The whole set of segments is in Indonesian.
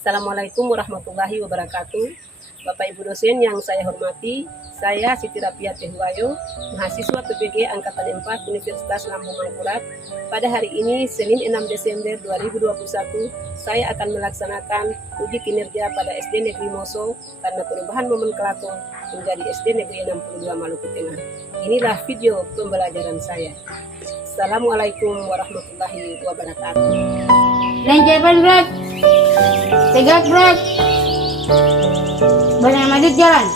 Assalamualaikum warahmatullahi wabarakatuh. Bapak Ibu dosen yang saya hormati, saya Siti Rapia Tehuwayo, mahasiswa PPG Angkatan 4 Universitas Lambung Mangkurat. Pada hari ini, Senin 6 Desember 2021, saya akan melaksanakan uji kinerja pada SD Negeri Moso karena perubahan nomenklatur menjadi SD Negeri 62 Maluku Tengah. Inilah video pembelajaran saya. Assalamualaikum warahmatullahi wabarakatuh. Lenjeban berat, tegak berat, banyak madut jalan.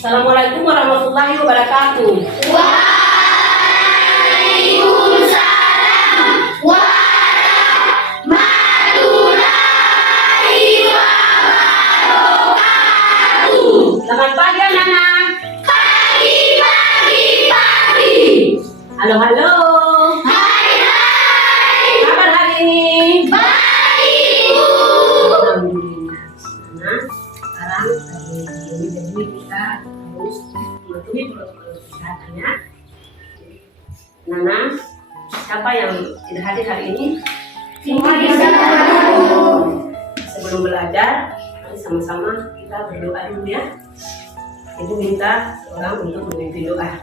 Assalamualaikum warahmatullahi wabarakatuh. Waalaikumsalam warahmatullahi wabarakatuh. Selamat pagi anak-anak. Pagi, pagi, pagi. Halo, halo. Hai, hai. Kabar hari ini? Baik, Bu. Alhamdulillah. Nah, sekarang jadi kita harus mematuhi protokol kesehatannya. Nana, siapa yang tidak hadir hari ini? Semua bisa tahu. Sebelum belajar, mari sama-sama kita berdoa dulu ya. Ibu minta orang untuk memimpin doa.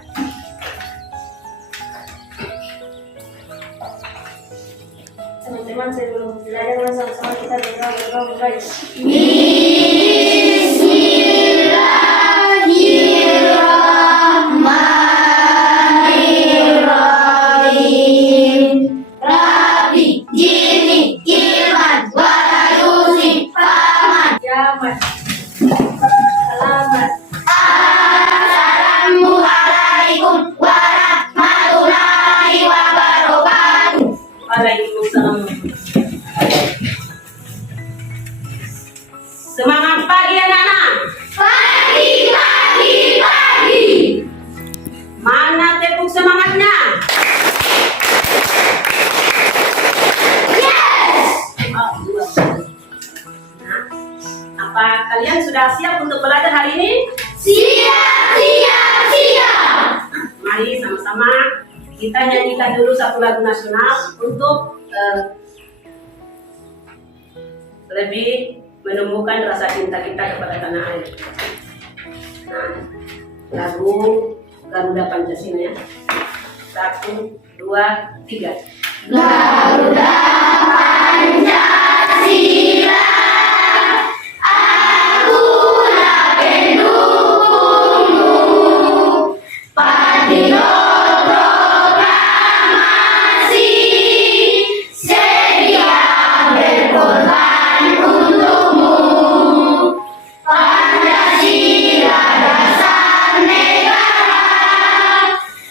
Teman-teman, sebelum belajar sama-sama kita berdoa. Bismillahirrahmanirrahim. Rabbi jini ilman walayusi faman. Selamat. Selamat. Assalamualaikum warahmatullahi wabarakatuh. Waalaikumsalam. Semangat pagi anak-anak. Pagi, pagi, pagi. Mana tepuk semangatnya? Yes. Oh, luar biasa. Nah, apa kalian sudah siap untuk belajar hari ini? Siap, siap, siap. Mari sama-sama kita nyanyikan dulu satu lagu nasional untuk lebih menemukan rasa cinta kita kepada tanah air. Nah, lagu Garuda Pancasila ya. 1, 2, 3. Garuda Pancasila, akulah pendukungmu. Patriot proklamasi, sedia berkorban untukmu. Pancasila dasar negara,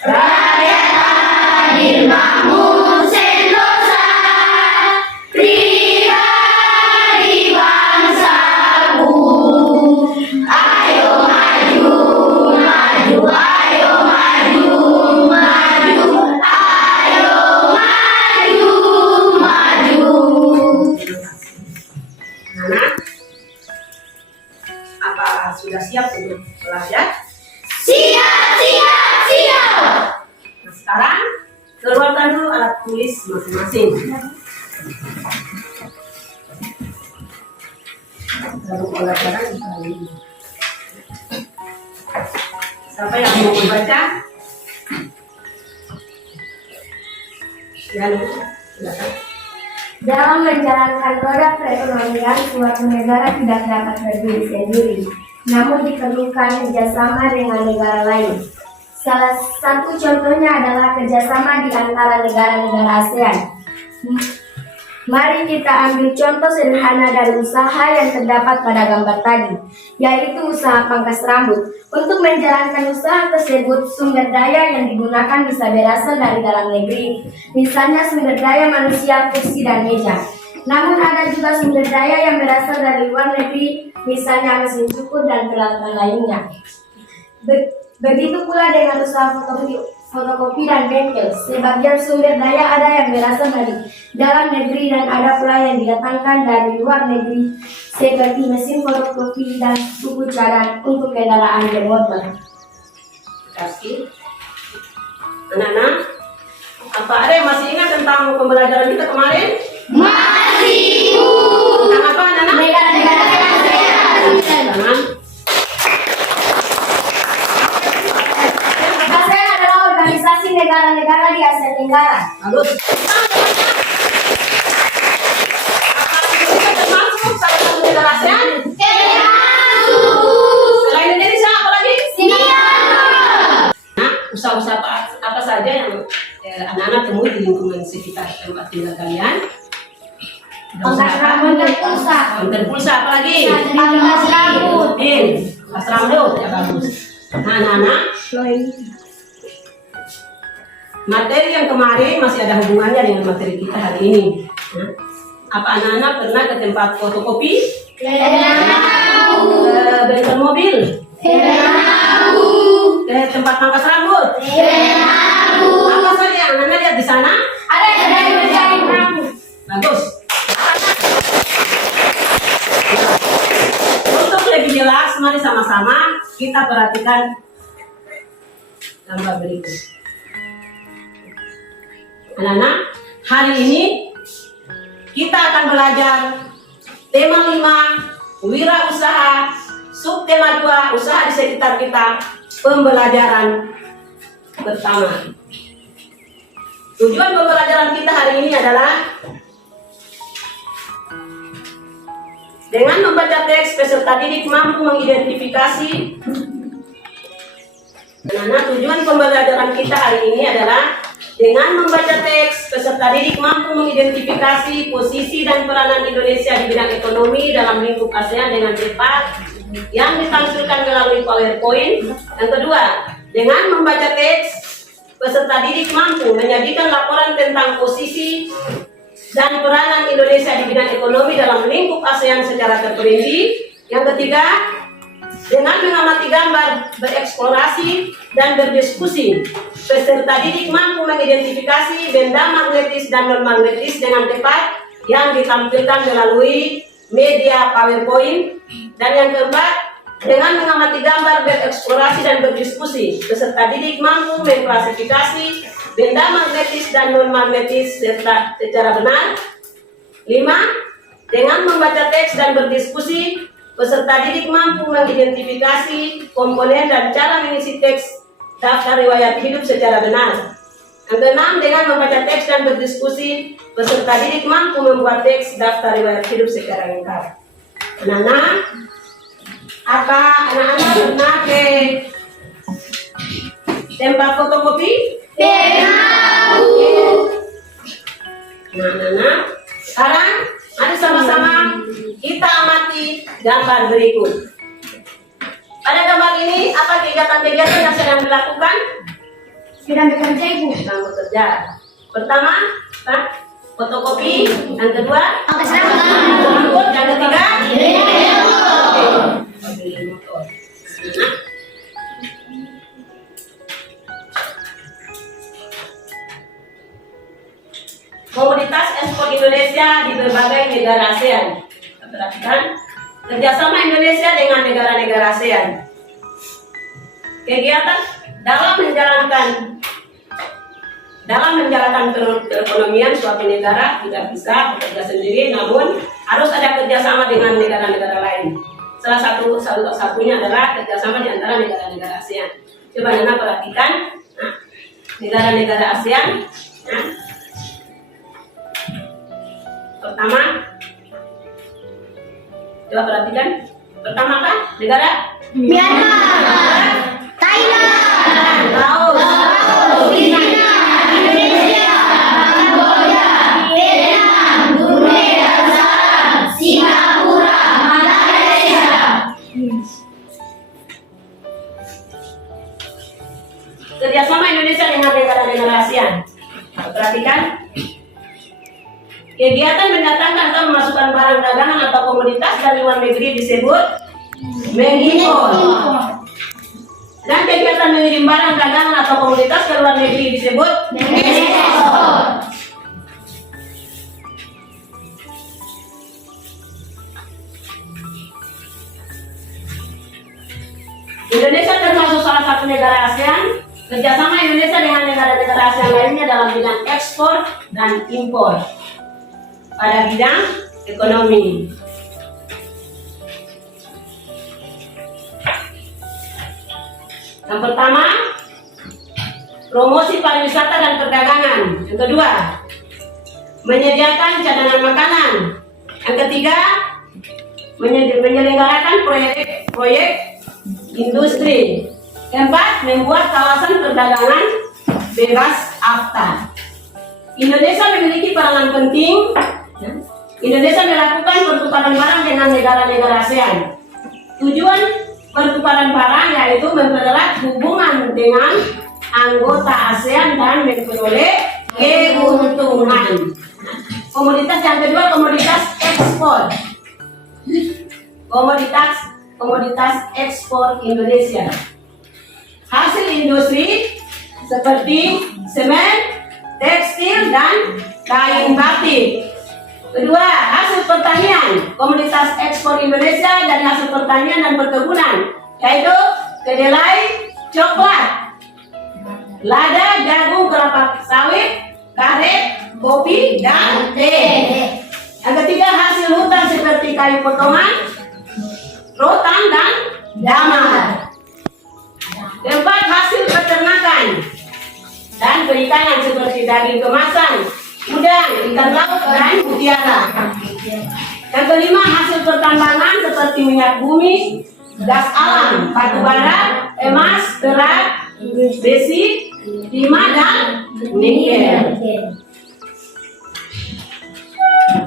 rakyat adil makmur sentosa, pribadi bangsaku. Ayo maju, maju, ayo maju, maju, ayo maju, maju. Anak, apa sudah siap untuk belajar? Siap, siap, siap. Nah, sekarang keluarkan dulu alat tulis masing-masing. Lalu pelajaran kali ini. Siapa yang mau membaca? Ya, silakan. Dalam menjalankan roda perekonomian, suatu negara tidak dapat berdiri sendiri, namun diperlukan kerjasama dengan negara lain. Salah satu contohnya adalah kerjasama di antara negara-negara ASEAN. Mari kita ambil contoh sederhana dari usaha yang terdapat pada gambar tadi, yaitu usaha pangkas rambut. Untuk menjalankan usaha tersebut, sumber daya yang digunakan bisa berasal dari dalam negeri, misalnya sumber daya manusia, kursi, dan meja. Namun ada juga sumber daya yang berasal dari luar negeri, misalnya mesin cukur dan peralatan lainnya. Begitu pula dengan usaha fotokopi dan bengkel. Sebagian sumber daya ada yang berasal dari dalam negeri dan ada pula yang didatangkan dari luar negeri, seperti mesin fotokopi dan buku cadang untuk kendaraan bermotor. Terima kasih. Anak-anak, apa ada yang masih ingat tentang pembelajaran kita kemarin? Masih, Bu. Tentang apa, anak-anak? Negara-negara ASEAN. Tangan. ASEAN adalah organisasi negara-negara di Asia Tenggara. Bagus. Termasuk salah satu negara ASEAN. Selain Indonesia, apa lagi? Nah, usaha-usaha apa saja yang anak-anak temui di lingkungan sekitar tempat tinggal kalian? Pangkas rambut dan pulsa. Konten pulsa, apa lagi? Pangkas rambut. Pas rambut, ya bagus. Nah, anak-anak, materi yang kemarin masih ada hubungannya dengan materi kita hari ini. Nah, apa anak-anak pernah ke tempat fotokopi? Bengkel mobil? Ke tempat pangkas rambut? Apa saja yang anak-anak lihat di sana? Ada yang dari menjahit rambut. Bagus. Untuk lebih jelas, mari sama-sama kita perhatikan gambar berikut. Anak-anak, hari ini kita akan belajar tema 5, wirausaha, subtema 2, usaha di sekitar kita, pembelajaran pertama. Tujuan pembelajaran kita hari ini adalah dengan membaca teks, peserta didik mampu mengidentifikasi. Anak-anak, tujuan pembelajaran kita hari ini adalah dengan membaca teks, peserta didik mampu mengidentifikasi posisi dan peranan Indonesia di bidang ekonomi dalam lingkup ASEAN dengan tepat yang ditampilkan melalui PowerPoint. Yang kedua, dengan membaca teks, peserta didik mampu menyajikan laporan tentang posisi dan peranan Indonesia di bidang ekonomi dalam lingkup ASEAN secara terperinci. Yang ketiga, dengan mengamati gambar, bereksplorasi, dan berdiskusi, peserta didik mampu mengidentifikasi benda magnetis dan non-magnetis dengan tepat yang ditampilkan melalui media PowerPoint. Dan yang keempat, dengan mengamati gambar, bereksplorasi, dan berdiskusi, peserta didik mampu mengklasifikasi benda magnetis dan non-magnetis secara benar. 5. Dengan membaca teks dan berdiskusi, peserta didik mampu mengidentifikasi komponen dan cara mengisi teks daftar riwayat hidup secara benar. Yang keenam, dengan membaca teks dan berdiskusi, peserta didik mampu membuat teks daftar riwayat hidup secara lengkap. Anak-anak, apa anak-anak pernah ke tempat fotokopi? Pernah. Nah, anak-anak, sekarang mari sama-sama kita amati gambar berikut. Pada gambar ini, apa kegiatan-kegiatan yang sedang dilakukan? Sedang bekerja, Ibu. Sedang bekerja. Pertama, fotokopi. Yang kedua, Pangkas rambut. yang ketiga, motor. Komoditas ekspor Indonesia di berbagai negara ASEAN. Perhatikan kerjasama Indonesia dengan negara-negara ASEAN. Kegiatan dalam menjalankan perekonomian suatu negara tidak bisa bekerja sendiri, namun harus ada kerjasama dengan negara-negara lain. Salah satunya adalah kerjasama di antara negara-negara ASEAN. Coba Nana perhatikan negara-negara ASEAN. Pertama, coba perhatikan. Pertama apa? Negara Myanmar. Thailand. Laos. kerjasama Indonesia dengan negara-negara ASEAN. Perhatikan. Kegiatan mendatangkan atau memasukkan barang dagangan atau komoditas dari luar negeri disebut mengimpor. Dan kegiatan mengirim barang dagangan atau komoditas ke luar negeri disebut ekspor. Indonesia termasuk salah satu negara ASEAN. Kerjasama Indonesia dengan negara-negara ASEAN lainnya dalam bidang ekspor dan impor pada bidang ekonomi. Yang pertama, promosi pariwisata dan perdagangan. Yang kedua, menyediakan cadangan makanan. Yang ketiga, menyelenggarakan proyek industri. Keempat, membuat kawasan perdagangan bebas AFTA. Indonesia memiliki peranan penting. Indonesia melakukan pertukaran barang dengan negara-negara ASEAN. Tujuan pertukaran barang yaitu mempererat hubungan dengan anggota ASEAN dan memperoleh keuntungan. Komoditas yang kedua, komoditas ekspor. Komoditas ekspor Indonesia. Hasil industri seperti semen, tekstil, dan kain batik. Kedua, hasil pertanian. Komoditas ekspor Indonesia dari hasil pertanian dan perkebunan, yaitu kedelai, coklat, lada, jagung, kelapa sawit, karet, kopi, dan teh. Yang ketiga, hasil hutan seperti kayu potongan, rotan, dan damar. Keempat, hasil peternakan dan perikanan seperti daging kemasan, udang, ikan laut, dan mutiara. Yang kelima, hasil pertambangan seperti minyak bumi, gas alam, batu bara, emas, perak, besi, timah, dan nikel.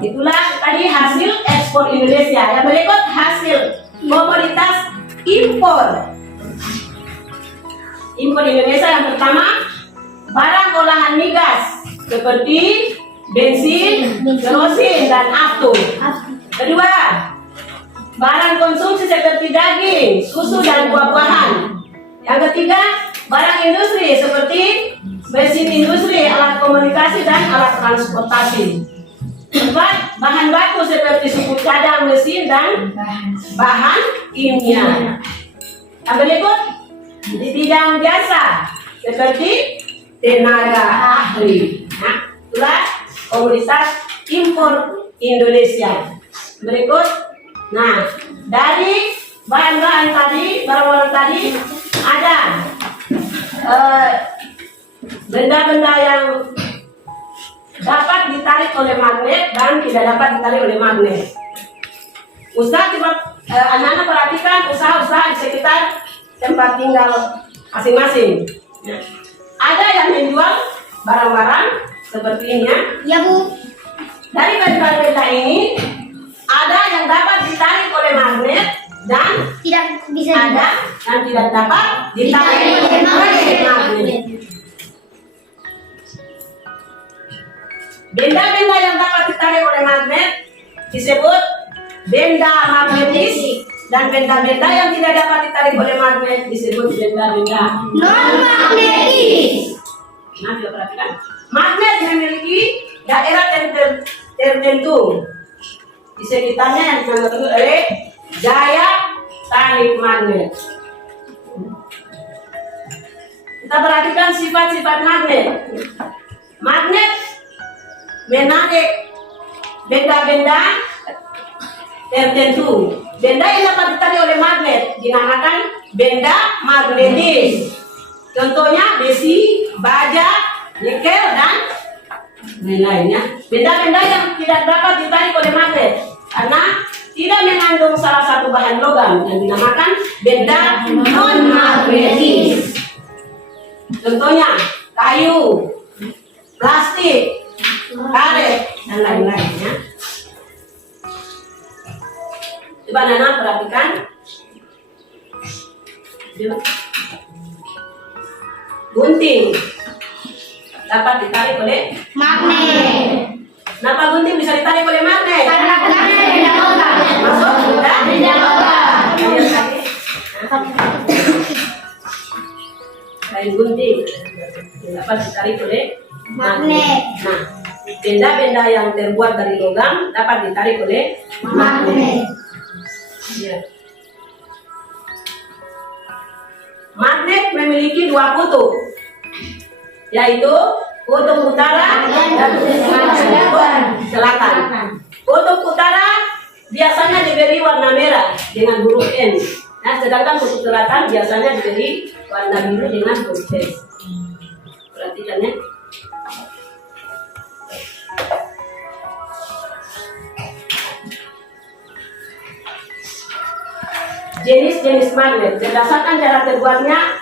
Itulah tadi hasil ekspor Indonesia. Yang berikut hasil komoditas impor. Impor Indonesia yang pertama, barang olahan migas seperti bensin, kerosin, dan aftur. Kedua, barang konsumsi seperti daging, susu, dan buah-buahan. Yang ketiga, barang industri seperti mesin industri, alat komunikasi, dan alat transportasi. Keempat, bahan baku seperti suku cadang, mesin, dan bahan kimia. Yang berikut, di bidang jasa seperti tenaga ahli. Nah, itulah komoditas impor Indonesia. Berikut, nah, dari bahan-bahan tadi, barang-barang tadi ada benda-benda yang dapat ditarik oleh magnet dan tidak dapat ditarik oleh magnet. Anak-anak perhatikan usaha-usaha di sekitar tempat tinggal masing-masing. Ada yang menjual barang-barang seperti ini ya. Ya Bu. Dari benda-benda ini ada yang dapat ditarik oleh magnet dan Tidak bisa ada yang tidak dapat ditarik oleh magnet. Benda-benda yang dapat ditarik oleh magnet disebut benda magnetis, dan benda-benda yang tidak dapat ditarik oleh magnet disebut benda-benda non-magnetis. Nah, kita perhatikan. Magnet memiliki daerah tertentu di sekitarnya yang disebut oleh daya tarik magnet. Kita perhatikan sifat-sifat magnet. Magnet menarik benda-benda tertentu. Benda yang dapat ditarik oleh magnet dinamakan benda magnetis. Contohnya besi, baja, nikel, dan lain-lainnya. Benda-benda yang tidak dapat ditarik oleh magnet karena tidak mengandung salah satu bahan logam yang dinamakan benda non-magnetis. Contohnya kayu, plastik, karet, dan lain-lainnya. Coba Nana perhatikan. gunting dapat ditarik oleh Magnet. kenapa gunting bisa ditarik oleh magnet? Karena magnet benda logam. Masuk Benda logam. Kain gunting dapat ditarik oleh Magnet. Nah, benda-benda yang terbuat dari logam dapat ditarik oleh Magnet. Ya. Magnet memiliki dua kutub, yaitu kutub utara dan kutub selatan. Kutub utara biasanya diberi warna merah dengan huruf N. Nah, sedangkan kutub selatan biasanya diberi warna biru dengan huruf S. Perhatikan ya. Jenis-jenis magnet berdasarkan cara terbuatnya,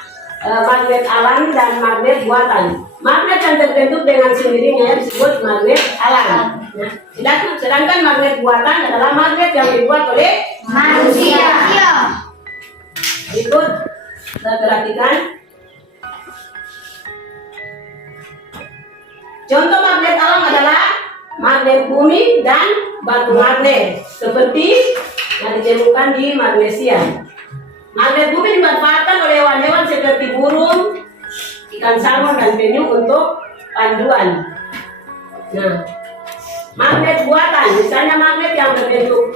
magnet alami dan magnet buatan. Magnet yang terbentuk dengan sendirinya disebut magnet alam. Nah, sedangkan magnet buatan adalah magnet yang dibuat oleh Manusia. Berikut kita perhatikan. Contoh magnet alam adalah magnet bumi dan batu magnet seperti yang ditemukan di Malaysia. Magnet bumi dimanfaatkan oleh hewan-hewan seperti burung, ikan salmon dan penyu untuk panduan. Nah, magnet buatan, misalnya magnet yang berbentuk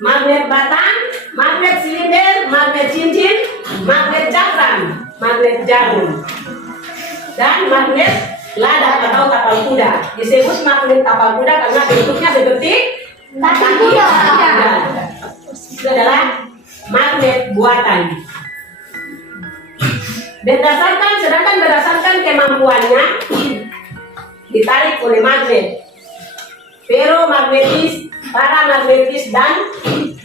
magnet batang, magnet silinder, magnet cincin, magnet cakram, magnet jarum, dan magnet ladak atau kapal kuda. Disebut magnet kapal kuda karena bentuknya seperti Kaki kuda. Itu adalah magnet buatan. Berdasarkan kemampuannya ditarik oleh magnet. Feromagnetis, paramagnetis, dan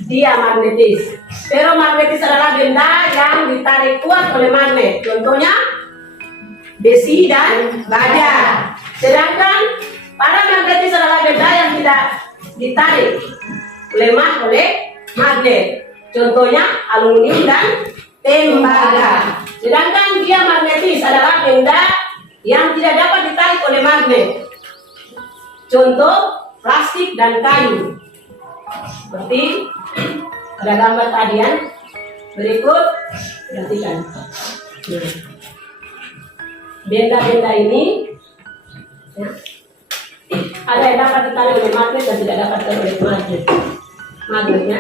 diamagnetis. Feromagnetis adalah benda yang ditarik kuat oleh magnet. Contohnya besi dan baja. Sedangkan paramagnetis adalah benda yang tidak ditarik lemah oleh magnet. Contohnya aluminium dan tembaga. Sedangkan diamagnetis adalah benda yang tidak dapat ditarik oleh magnet. Contoh plastik dan kayu. Seperti ada gambar tadi ya. Berikut perhatikan. Benda-benda ini ya, ada yang dapat ditarik oleh magnet dan tidak dapat ditarik oleh magnet. Magnetnya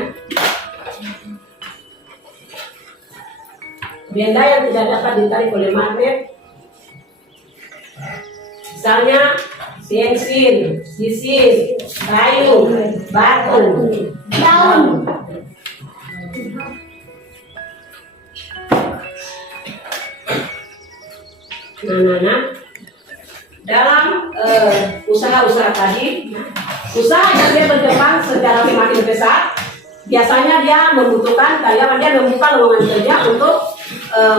benda yang tidak dapat ditarik oleh magnet, misalnya pensil, sisir, kayu, batu, Daun. Nah, dalam usaha-usaha tadi, usaha yang dia berkembang secara semakin besar, biasanya dia membutuhkan karyawan, dia membuka lowongan kerja untuk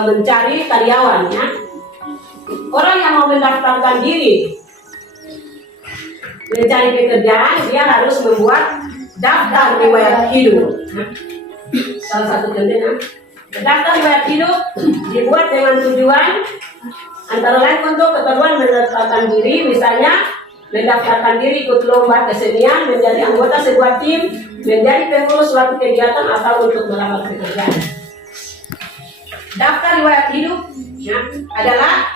mencari karyawan. Ya. Orang yang mau mendaftarkan diri mencari pekerjaan, dia harus membuat daftar riwayat hidup. Salah satu contohnya, daftar riwayat hidup dibuat dengan tujuan antara lain untuk keperluan mendaftarkan diri, misalnya mendaftarkan diri ikut lomba kesenian, menjadi anggota sebuah tim, menjadi pengurus suatu kegiatan, atau untuk melamar pekerjaan. Daftar riwayat hidup ya, adalah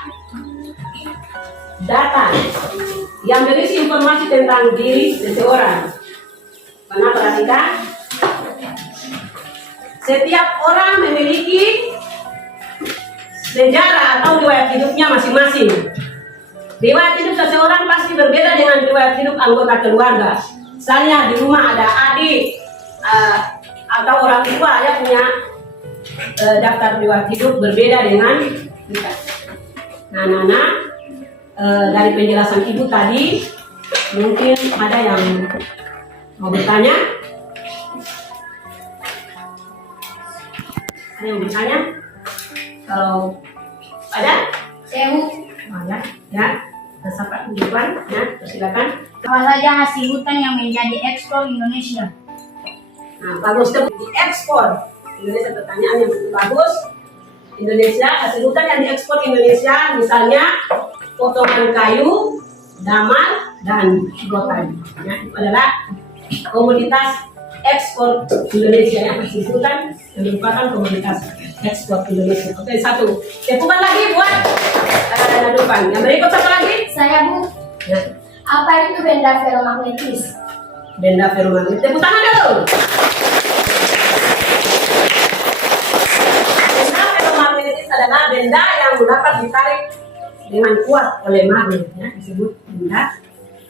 data yang berisi informasi tentang diri seseorang. Karena perhatikan, setiap orang memiliki sejarah atau riwayat hidupnya masing-masing. Riwayat hidup seseorang pasti berbeda dengan riwayat hidup anggota keluarga. Misalnya di rumah ada adik atau orang tua ya punya daftar riwayat hidup berbeda dengan kita. Nah, dari penjelasan ibu tadi mungkin ada yang mau bertanya? Ada yang bertanya? Kalau ada? Sewu. Ya, sampai tujuan, ya, silakan. Apa saja hasil hutan yang menjadi ekspor Indonesia? Nah, bagus tuh diekspor. Indonesia pertanyaan yang bagus. Indonesia, hasil hutan yang diekspor Indonesia misalnya potongan kayu, damal, dan rotan. Ya, itu adalah komoditas ekspor Indonesia ya, hasil hutan yang merupakan komoditas ekspor Indonesia. Oke, satu. Tepukan lagi buat depan. Yang berikut satu lagi. Saya Bu. Ya, Apa itu benda ferromagnetis? benda ferromagnetis. Tepuk tangan dulu. Benda ferromagnetis adalah benda yang dapat ditarik dengan kuat oleh magnet, ya, disebut benda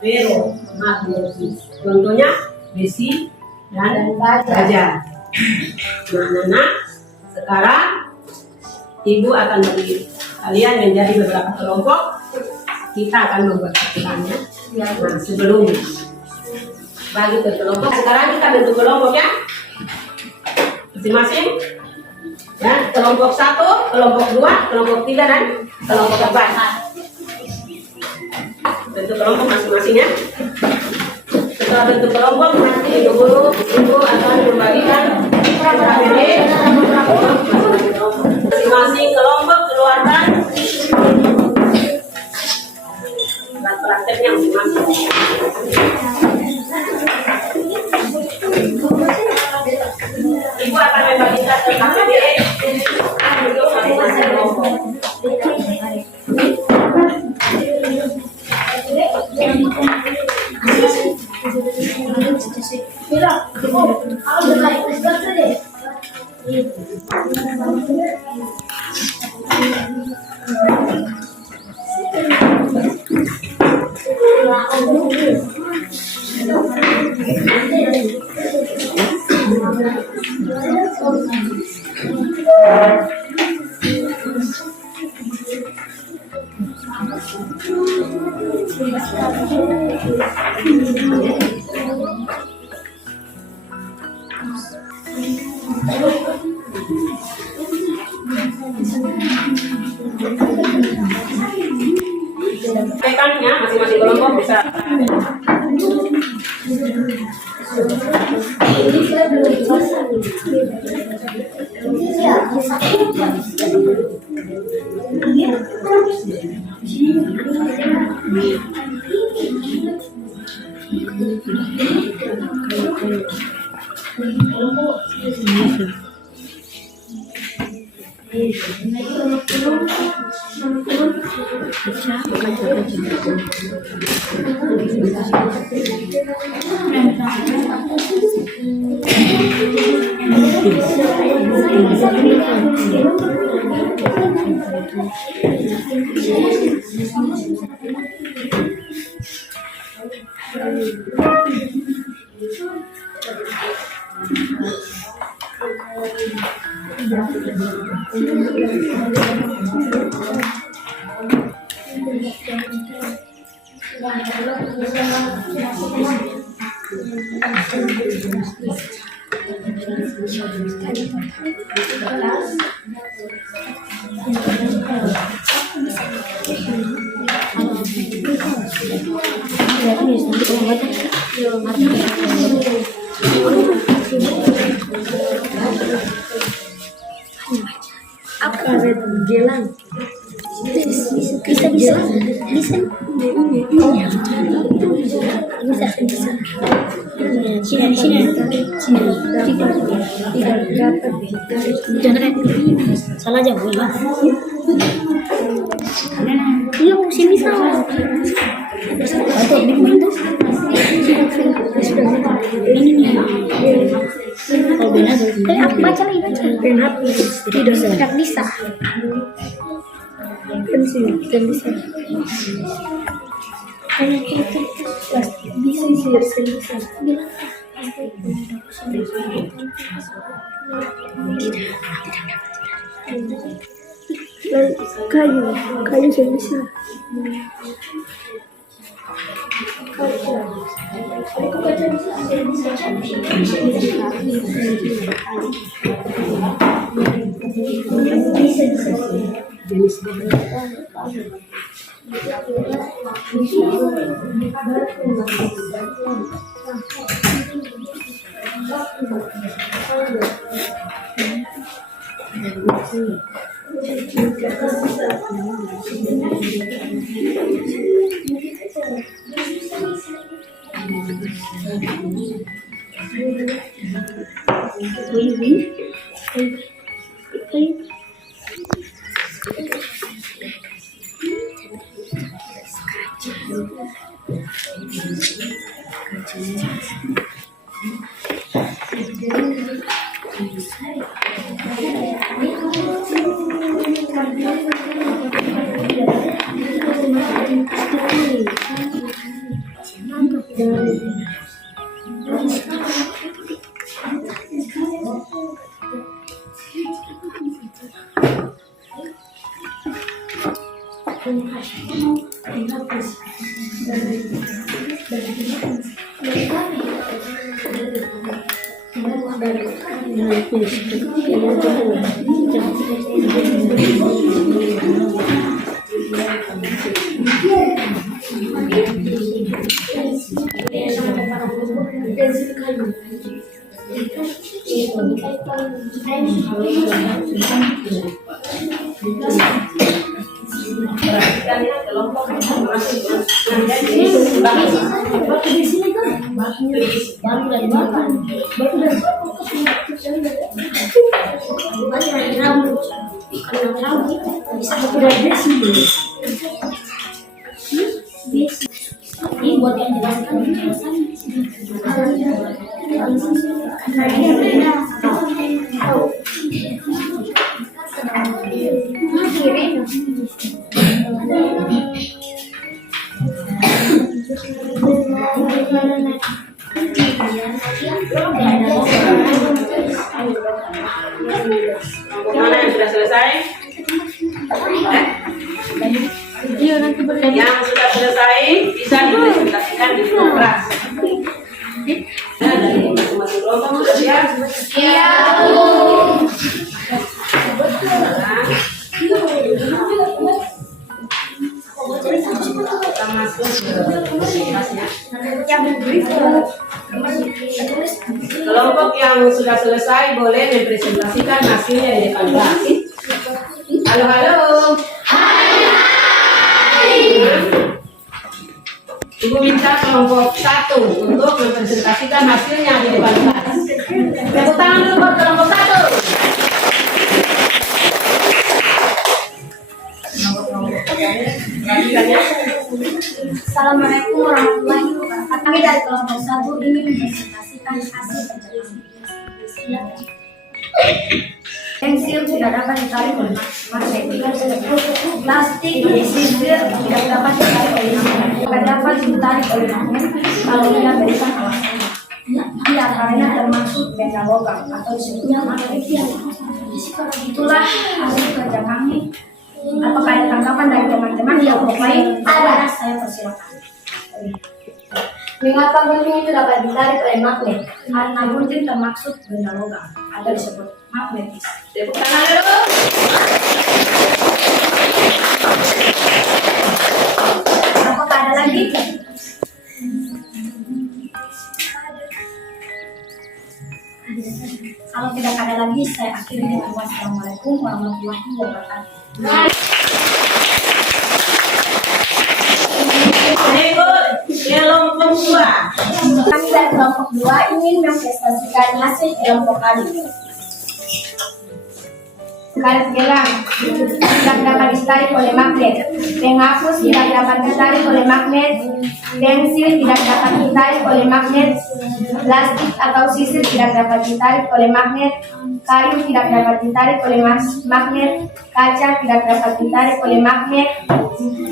ferromagnetis. Contohnya besi dan baja. Nah, anak-anak, sekarang ibu akan bagi kalian menjadi beberapa kelompok. Kita akan membuat pertanyaannya. Nah, sebelum bagi ke kelompok, sekarang kita bentuk kelompok ya, masing-masing. Ya, kelompok 1, kelompok 2, kelompok 3 dan kelompok 4. Bentuk kelompok masing-masing ya. Setelah bentuk kelompok, nanti ibu guru akan membagikan masing-masing kelompok keluarkan dan prakteknya masing-masing. Ibu akan membagikan ke KPD untuk masing-masing kelompok. Tekannya masing-masing kelompok bisa. Salah jauh ya. Iya, sini salah. Ini nih. Kalau benar baca lagi baca. Benar tidak bisa. Kan bisa. Bisa. Kayu saya bisa. Perhatikan ya kelompok masing-masing dari bangsa. Ini buat yang jelaskan. Mana yang sudah selesai? Yang sudah selesai bisa dipresentasikan di kelas. Nah, dari masing-masing kelompok sudah siap? Siap. Kita masuk ke kelasnya. Kelompok yang sudah selesai boleh mempresentasikan hasilnya di depan kelas. Halo, halo. Ibu minta kelompok 1 untuk mempresentasikan hasilnya di depan kelas. Tepuk tangan dulu buat kelompok 1. Assalamualaikum warahmatullahi wabarakatuh. Kami dari kelompok 1 ingin mempresentasikan hasil pencerdasan. Pensil tidak dapat ditarik oleh magnet. Plastik sisir tidak dapat ditarik oleh magnet. Tidak dapat ditarik oleh magnet kalau tidak berikan alasannya. Di antaranya termasuk benda logam atau disebutnya magnet. Itulah hasil kerja kami. Apakah ada tanggapan dari teman-teman yang lain? Ada, saya persilakan. Mengapa gunting itu dapat ditarik oleh magnet? Karena gunting termaksud benda logam atau disebut magnetis. Tepuk tangan dulu. Apakah ada lagi? Kalau tidak ada lagi, saya akhiri dengan wassalamualaikum warahmatullahi wabarakatuh. Berikut kelompok 2. Kami dari kelompok 2 ingin mempresentasikan hasil kelompok kami. Karet gelang tidak dapat ditarik oleh magnet. Penghapus tidak dapat ditarik oleh magnet. Pensil tidak dapat ditarik oleh magnet. Plastik atau sisir tidak dapat ditarik oleh magnet. Kayu tidak dapat ditarik oleh magnet. Kaca tidak dapat ditarik oleh magnet.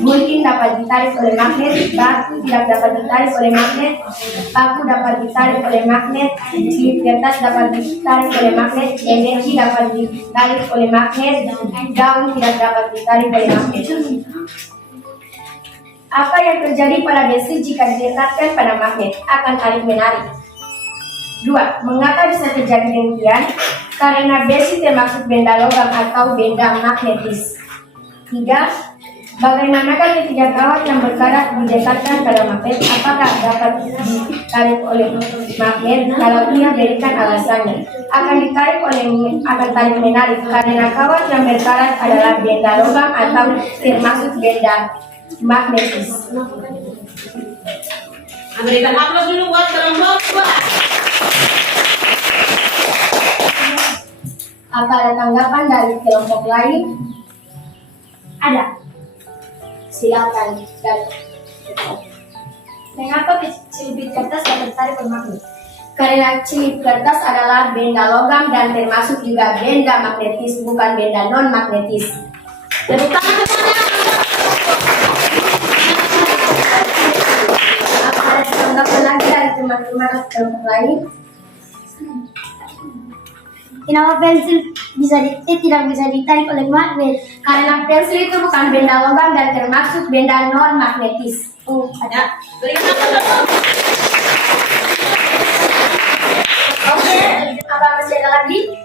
Gunting dapat ditarik oleh magnet. Batu tidak dapat ditarik oleh magnet. Paku dapat ditarik oleh magnet. Slip kertas dapat ditarik oleh magnet. Energi dapat ditarik oleh magnet. Daun tidak dapat ditarik oleh magnet. Apa yang terjadi pada besi jika dilekatkan pada magnet? Akan tarik menarik. 2. Mengapa bisa terjadi demikian? Karena besi termasuk benda logam atau benda magnetis. 3. Bagaimanakah ketiga kawat yang berkarat didekatkan pada magnet? Apakah dapat ditarik oleh magnet? Kalau ia berikan alasannya. Akan ditarik oleh akan tarik menarik karena kawat yang berkarat adalah benda logam atau termasuk benda magnetis. Berikan aplaus dulu buat kelompok. Apa ada tanggapan dari kelompok lain? Ada. Silakan. Mengapa cilipit kertas dapat ditarik oleh magnet? Karena cilip kertas adalah benda logam dan termasuk juga benda magnetis, bukan benda non magnetis. Tepuk tangan semuanya. Apa ada tanggapan lagi dari teman-teman kelompok lain? Kenapa pensil tidak bisa ditarik oleh magnet? Karena pensil itu bukan benda logam dan termasuk benda non magnetis. Ya, berikan aplaus dulu. Oke, apa masih ada lagi?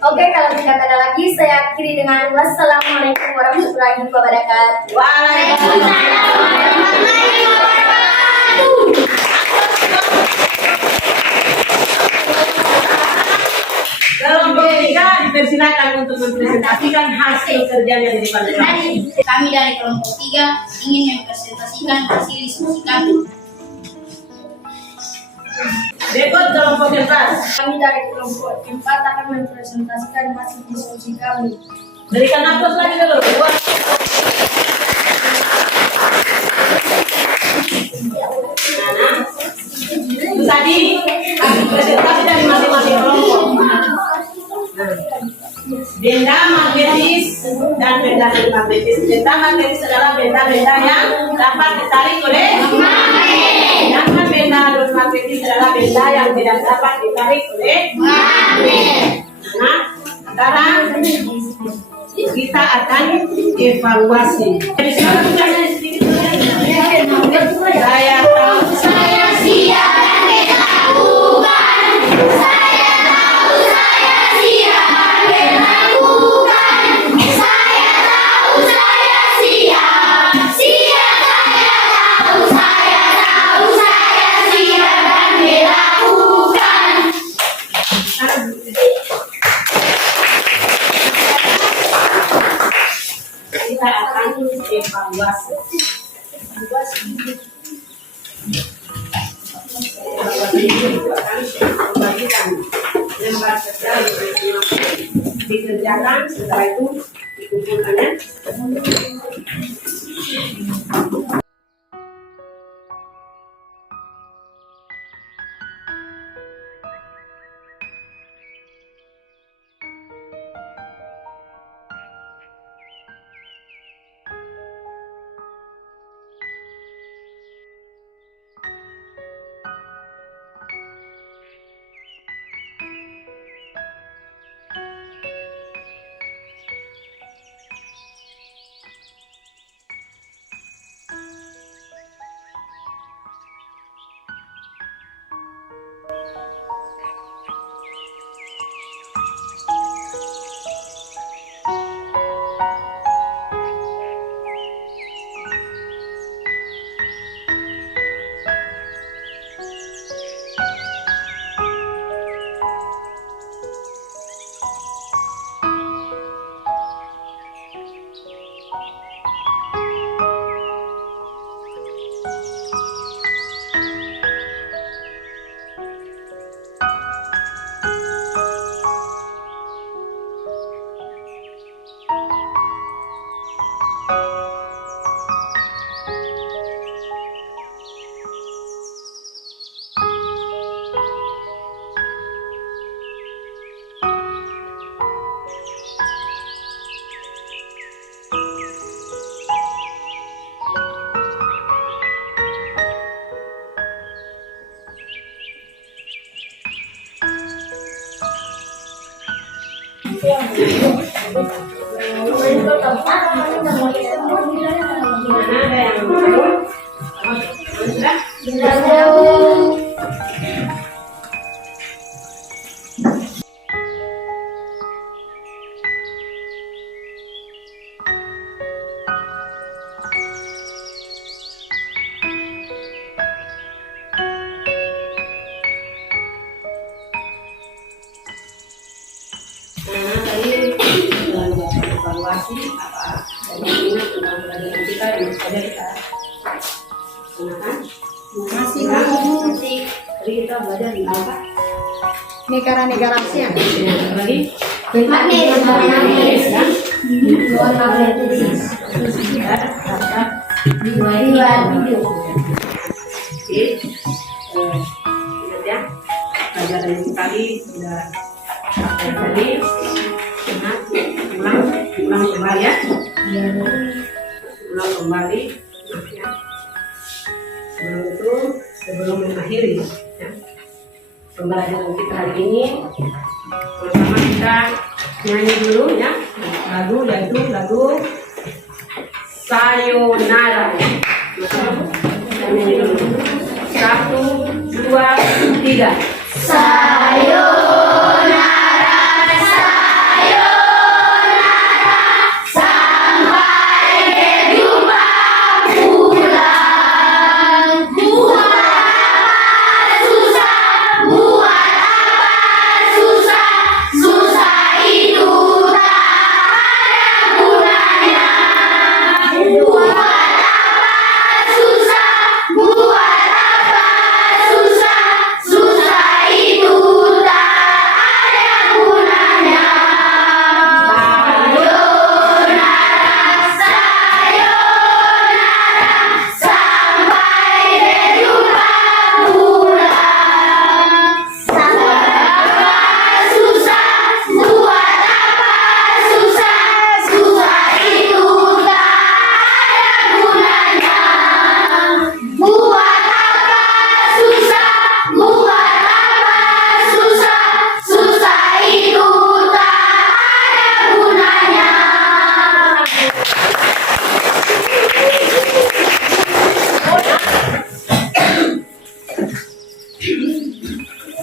Oke, kalau tidak ada lagi, saya akhiri dengan wassalamualaikum warahmatullahi wabarakatuh. Waalaikumsalam. Kelompok tiga dipersilakan untuk mempresentasikan hasil kerjanya di depan kelas. Kami dari kelompok 3 ingin mempresentasikan hasil diskusi kami. Berikut kelompok kertas. Kami dari kelompok 4 akan mempresentasikan hasil diskusi kami. Berikan aplaus lagi dulu. Itu tadi presentasi dari masing-masing kelompok. Benda magnetis dan benda non magnetis. Benda magnetis adalah benda-benda yang dapat ditarik oleh magnet. Sedangkan benda non magnetis adalah benda yang tidak dapat ditarik oleh magnet. Nah, sekarang kita akan evaluasi. Saya tahu. Saya siap dan melakukan. Saya tahu saya siap dan melakukan. Saya tahu saya siap. Siap saya tahu saya siap dan melakukan. Kita akan evaluasi. Membagikan lembar kerja dikerjakan, setelah itu dikumpulkannya. evaluasi apa dan ingat tentang pelajaran kita yang saja kita gunakan. Masih Jadi kita belajar tentang apa? negara-negara ASEAN. Yang lagi ya, dapat Oke, ingat ya, pelajaran yang tadi sudah sampai tadi. Ingat, ulang kembali ya. Ulang kembali. Ya. Sebelum mengakhiri ya, pembelajaran kita hari ini, pertama kita nyanyi dulu ya, lagu yaitu lagu Sayonara. Nyanyi dulu. 1, 2, 3.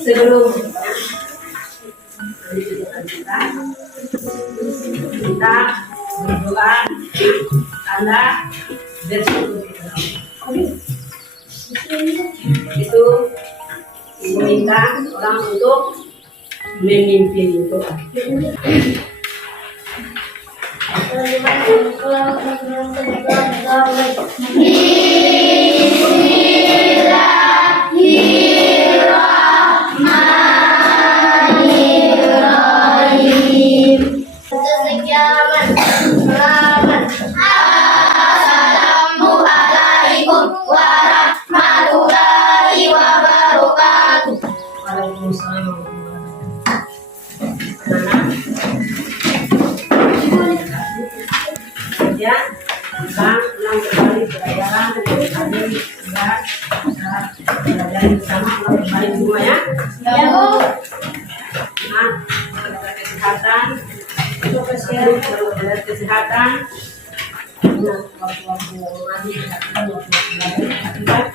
Sebelum kita berdoa tanda bersyukur itu meminta orang untuk memimpin doa. Waalaikumsalam warahmatullahi wabarakatuh. Ya, kita ulang kembali pelajaran dari tadi sudah belajar bersama, ulang kembali semua ya. Ya, Bu. Nah, jaga kesehatan, jaga kesehatan. Nah, waktu-waktu mengaji, waktu-waktu belajar,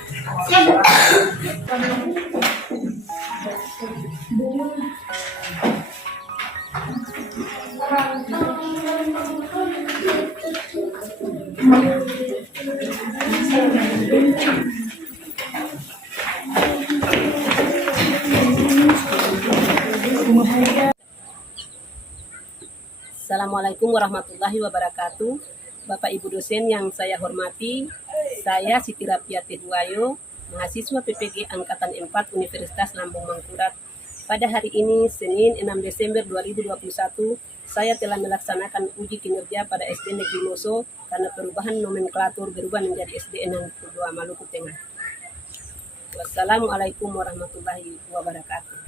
Assalamualaikum warahmatullahi wabarakatuh. Bapak Ibu dosen yang saya hormati, saya Siti Rapiati Huwayo, mahasiswa PPG Angkatan 4 Universitas Lambung Mangkurat. Pada hari ini, Senin 6 Desember 2021, saya telah melaksanakan uji kinerja pada SD Negeri Loso karena perubahan nomenklatur berubah menjadi SD 62 Maluku Tengah. Wassalamualaikum warahmatullahi wabarakatuh.